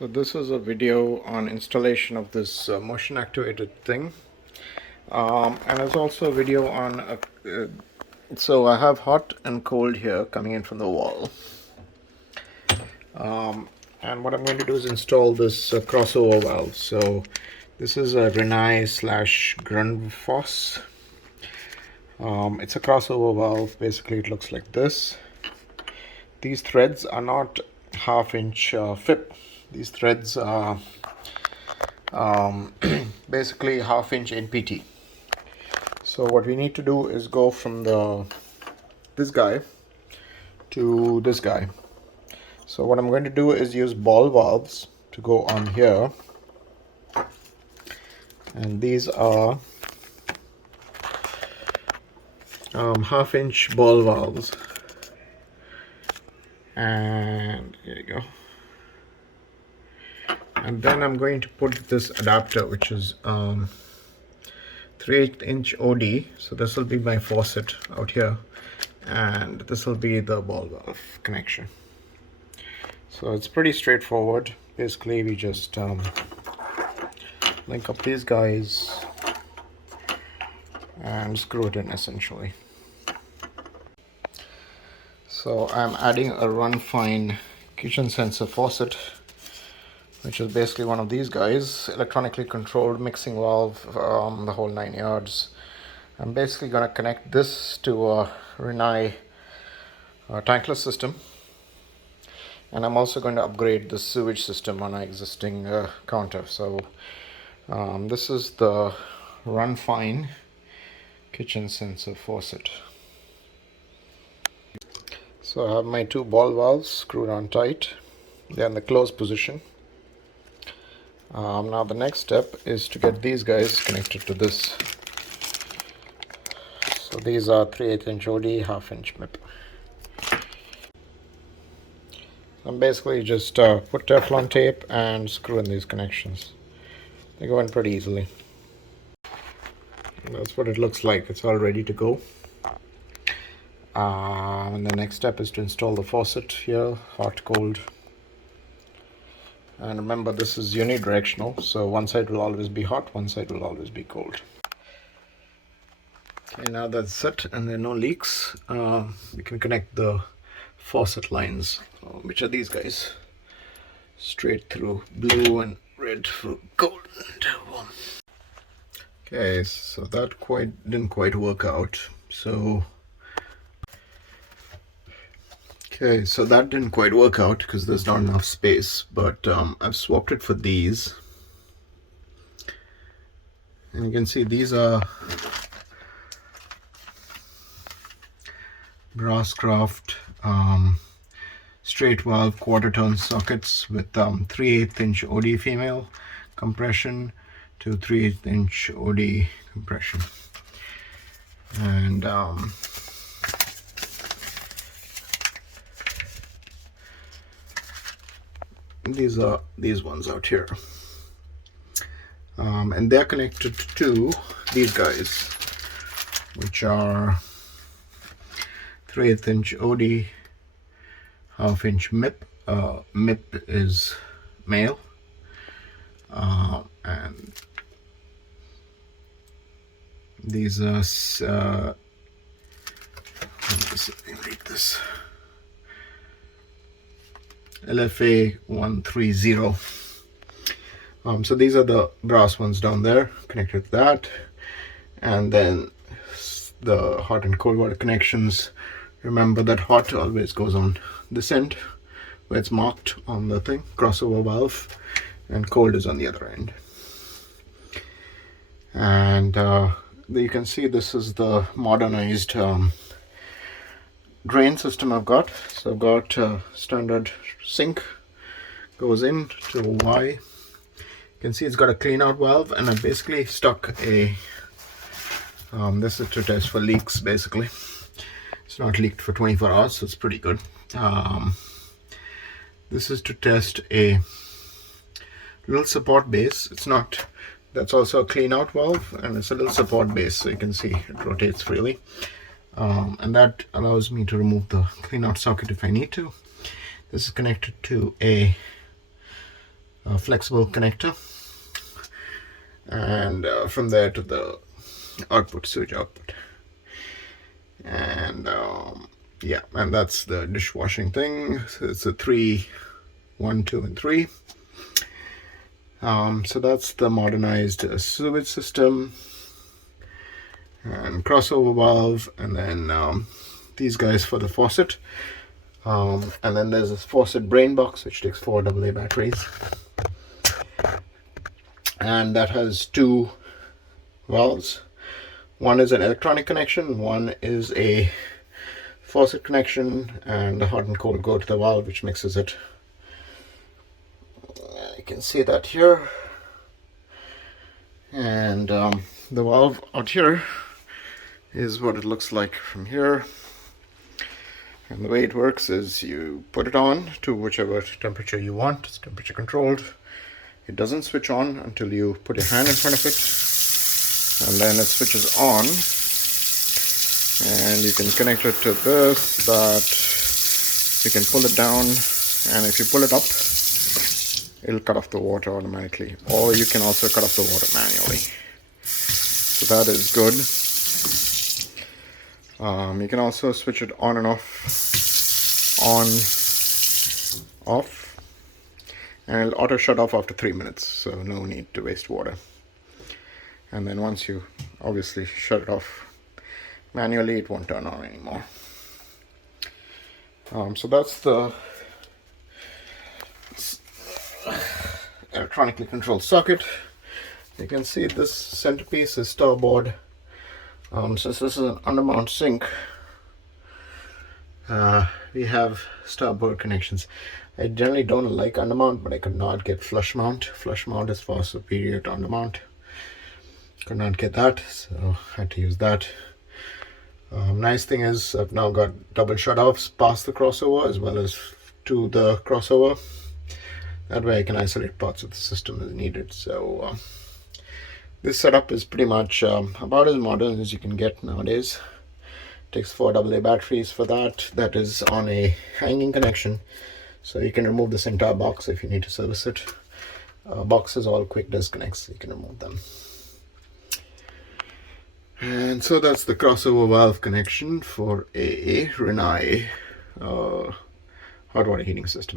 So this is a video on installation of this motion activated thing, and there's also a video on so I have hot and cold here coming in from the wall, and what I'm going to do is install this crossover valve. So this is a Rinnai / Grundfos. It's a crossover valve. Basically it looks like this. These threads are not half-inch FIP. These threads are basically half-inch NPT. So what we need to do is go from this guy to this guy. So what I'm going to do is use ball valves to go on here, and these are half-inch ball valves. And here you go. And then I'm going to put this adapter, which is 3/8" OD. So this will be my faucet out here, and this will be the ball valve connection. So it's pretty straightforward. Basically we just link up these guys and screw it in essentially. So I'm adding a Runfine kitchen sensor faucet, which is basically one of these guys, electronically controlled mixing valve, the whole 9 yards. I'm basically going to connect this to a Rinnai tankless system, and I'm also going to upgrade the sewage system on our existing counter. So this is the Runfine kitchen sensor faucet. So I have my 2 ball valves screwed on tight. They're in the closed position. Now the next step is to get these guys connected to this. So these are 3/8" OD, half-inch MIP. I'm basically just put Teflon tape and screw in these connections. They go in pretty easily. That's what it looks like. It's all ready to go. And the next step is to install the faucet here, hot, cold. And remember, this is unidirectional, so one side will always be hot, one side will always be cold. Okay, now that's set and there are no leaks, we can connect the faucet lines, which are these guys, straight through, blue and red for cold and warm. Okay, so that didn't quite work out. Okay, so that didn't quite work out because there's not enough space, but I've swapped it for these. And you can see these are Brasscraft straight valve quarter turn sockets with 3/8" OD female compression to 3/8" OD compression. And these are these ones out here, and they're connected to these guys, which are 3/8" OD, half-inch MIP. MIP is male, and these are let me read this. LFA 130. So these are the brass ones down there connected to that, and then the hot and cold water connections. Remember that hot always goes on this end where it's marked on the thing, crossover valve, and cold is on the other end. And you can see this is the modernized drain system I've got. So I've got standard sink, goes in to Y. You can see it's got a clean out valve, and I basically stuck a this is to test for leaks. Basically it's not leaked for 24 hours, so it's pretty good. This is to test a little support base. It's not, that's also a clean out valve, and it's a little support base, so you can see it rotates freely. And that allows me to remove the clean out socket if I need to. This is connected to a flexible connector, and from there to the output, sewage output. And yeah, and that's the dishwashing thing. So it's a 3, 1, 2, and 3. So that's the modernized sewage system and crossover valve, and then these guys for the faucet. And then there's this faucet brain box which takes 4 AA batteries, and that has 2 valves. One is an electronic connection, one is a faucet connection, and the hot and cold go to the valve which mixes it. You can see that here. And the valve out here is what it looks like from here. And the way it works is you put it on to whichever temperature you want. It's temperature controlled. It doesn't switch on until you put your hand in front of it, and then it switches on. And you can connect it to this, that you can pull it down, and if you pull it up, it'll cut off the water automatically, or you can also cut off the water manually. So that is good. You can also switch it on and off, off, and it'll auto shut off after 3 minutes, so no need to waste water. And then once you obviously shut it off manually, it won't turn on anymore. So that's the electronically controlled socket. You can see this centerpiece is starboard. Since this is an undermount sink, we have starboard connections. I generally don't like undermount, but I could not get flush mount. Flush mount is far superior to undermount. Could not get that, so I had to use that. Nice thing is I've now got double shutoffs past the crossover as well as to the crossover. That way I can isolate parts of the system as needed. So this setup is pretty much about as modern as you can get nowadays. Takes 4 AA batteries for that. That is on a hanging connection, so you can remove this entire box if you need to service it. Box is all quick disconnects, so you can remove them. And so that's the crossover valve connection for a Rinnai hot water heating system.